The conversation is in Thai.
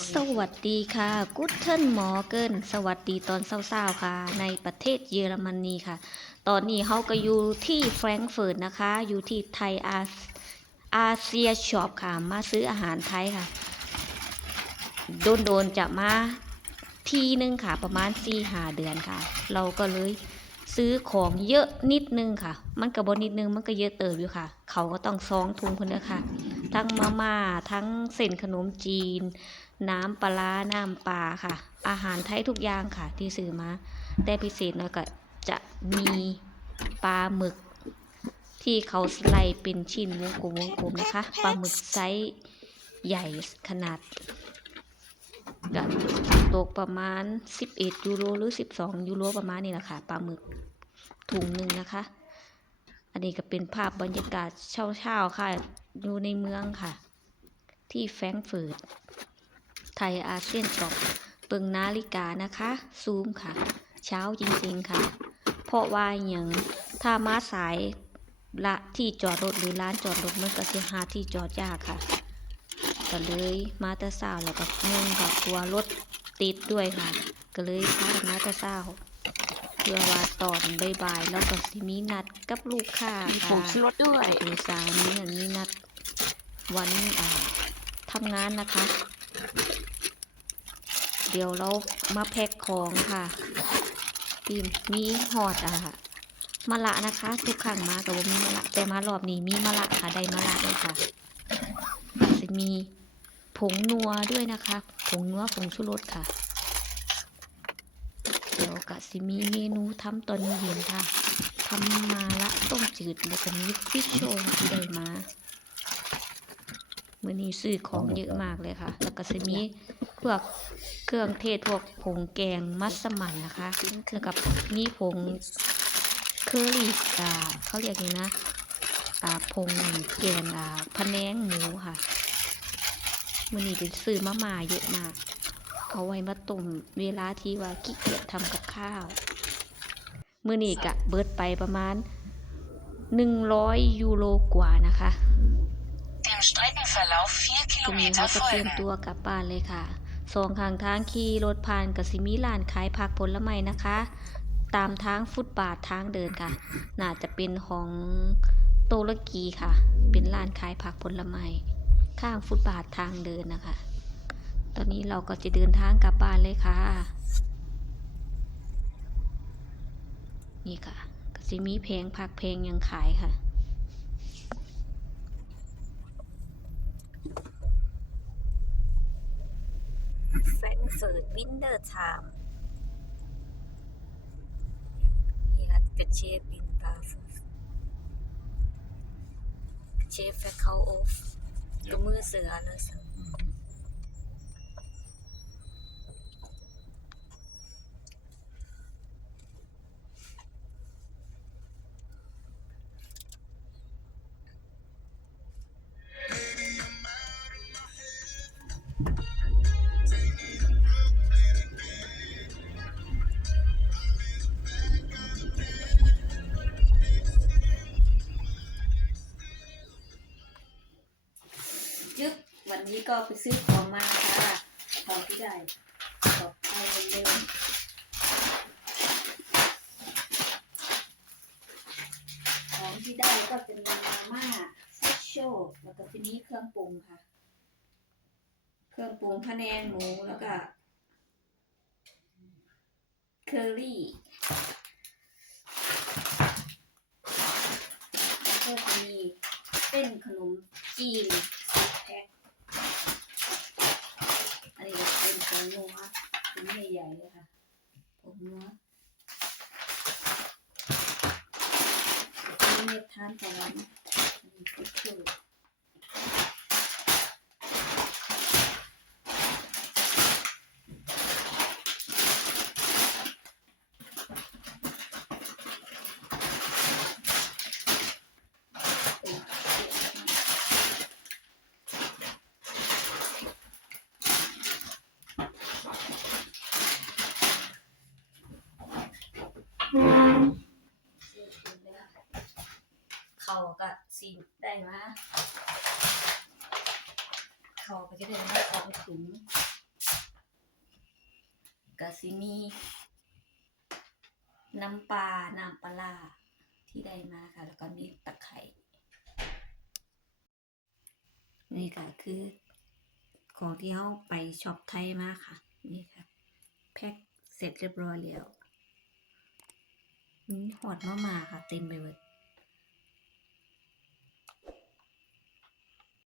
สวัสดีค่ะกุดเทิลหมอเกินสวัสดีตอนเช้าๆค่ะ ในประเทศเยอรมนีค่ะ ตอนนี้เขาก็อยู่ที่แฟรงก์เฟิร์ตนะคะ อยู่ที่ไทยอาอาเซียช็อปค่ะ มาซื้ออาหารไทยค่ะ โดนๆจะมาทีนึงค่ะประมาณ4ี่หาเดือนค่ะ เราก็เลยซื้อของเยอะนิดนึงค่ะ มันกับบนิดนึงมันก็เยอะเติบอยู่ค่ะ เขาก็ต้องซองทุงคนเด้อค่ะ ทั้งมาม่าทั้งเส้นขนมจีน น้ำปลาน้ำปลาค่ะ อาหารไทยทุกอย่างค่ะ ที่ซื้อมา แต่พิเศษหน่อยก็จะมีปลาหมึก ที่เขาสไลด์เป็นชิ้นวงกลมวงกลมนะคะปลาหมึกไซส์ใหญ่ขนาดก็ตกประมาณ 11 ยูโรหรือ 12 ยูโรประมาณนี้แหละค่ะปลาหมึกถุงหนึ่งนะคะ อันนี้ก็เป็นภาพบรรยากาศเช้าๆค่ะ อยู่ในเมืองค่ะ ที่แฟรงก์เฟิร์ต ทยอาเซียนช็อปเปิงนาฬิกานะคะ ซูมค่ะ เช้าจริงๆค่ะ เพราะว่าอย่างถ้ามาสายละที่จอดรถหรือร้านจอดรถมันก็สิหาที่จอดยากค่ะก็เลยมาแต่เช้าแล้วก็งงค่ะกลัวรถติดด้วยค่ะ ก็เลยพากันมาแต่เช้าเพื่อว่าตอนบ่ายๆแล้วก็สิมีนัดกับลูกค้ามีผค่ะงชูรสด้วยอุตสาห์มีอันนี้นัดวันอ่าทำงานนะคะ เดี๋ยวเรามาแพ็คของค่ะทีมมีหอดอะมะละนะคะ ทุกครั้งมากับว่ามีมะละแต่มารอบนี้มีมะละค่ะได้มะละเลยค่ะจะมีผงนัวด้วยนะคะ ผงนัวผงชูรสค่ะ เดี๋ยวกะสิมีเมนูทำตอนเย็นค่ะทำมาละต้มจืดแล้วก็มีฟิชโชที่ได้มาเมื่อนี้ซื้อของเยอะมากเลยค่ะ แล้วก็จะมีพวก เครื่องเทศพวกผงแกงมัสมั่นนะคะแล้วก็มีผงเคอรี่อ่าเขาเรียกอย่างนะอ่าผงแกงอ่าพะแนงหมูค่ะมื่อนี้เป็นซื้อมามาเยอะมาก เอาไว้มาต้มเวลาที่ว่าขี้เกียจทำกับข้าวมื่อนี้กะเบิดไปประมาณ 100 ยูโรกว่านะคะ Dem Streckenverlauf 4ตรงนี้เขา Kilometer ก็เตรียม folgen. ตัวกลับบ้านเลยค่ะ สองข้างทางขี่รถผ่านกับสิมีร้านขายผักผลไม้นะคะ ตามทางฟุตบาททางเดินค่ะ น่าจะเป็นของโตรกีค่ะ เป็นร้านขายผักผลไม้ข้างฟุตบาททางเดินนะคะ ตอนนี้เราก็จะเดินทางกลับบ้านเลยค่ะ นี่ค่ะก็จะมีเพลงผักเพลงยังขายค่ะ แฟรงก์เฟิร์ตวินเดอร์ไทม์นี่ค่ะกระเชฟบินบาฟูเชฟแฟเขาโอฟตัวมือเสือเลยสิันนี้ก็ไปซื้อของมาค่ะของที่ได้ต่อไปเร็วๆของที่ได้ก็จะมีมาม่าซิชโชแล้วก็ทีนี้เครื่องปรุงค่ะ เครื่องปรุงพะแนงหมูแล้วก็เคอรี่แล้วก็จะมีเส้นขนมจีนสิบแพ็คอันนี้ก็ เนื้อถุงใหญ่ๆเลยค่ะผงนัวนี่เม็ดทานตะวันอันนี้ก็คือ เขาก็สีได้มาเขาก็จะได้มาสองถุงก็สิมีน้ำปลา น้ำปลาร้าที่ได้มาค่ะ แล้วก็มีตะไคร้นี่ก็คือ ของที่เขาไปช็อปไทยมาค่ะ นี่ค่ะ แพ็คเสร็จเรียบร้อยแล้ว หอดมามาค่ะ เต็มไปหมด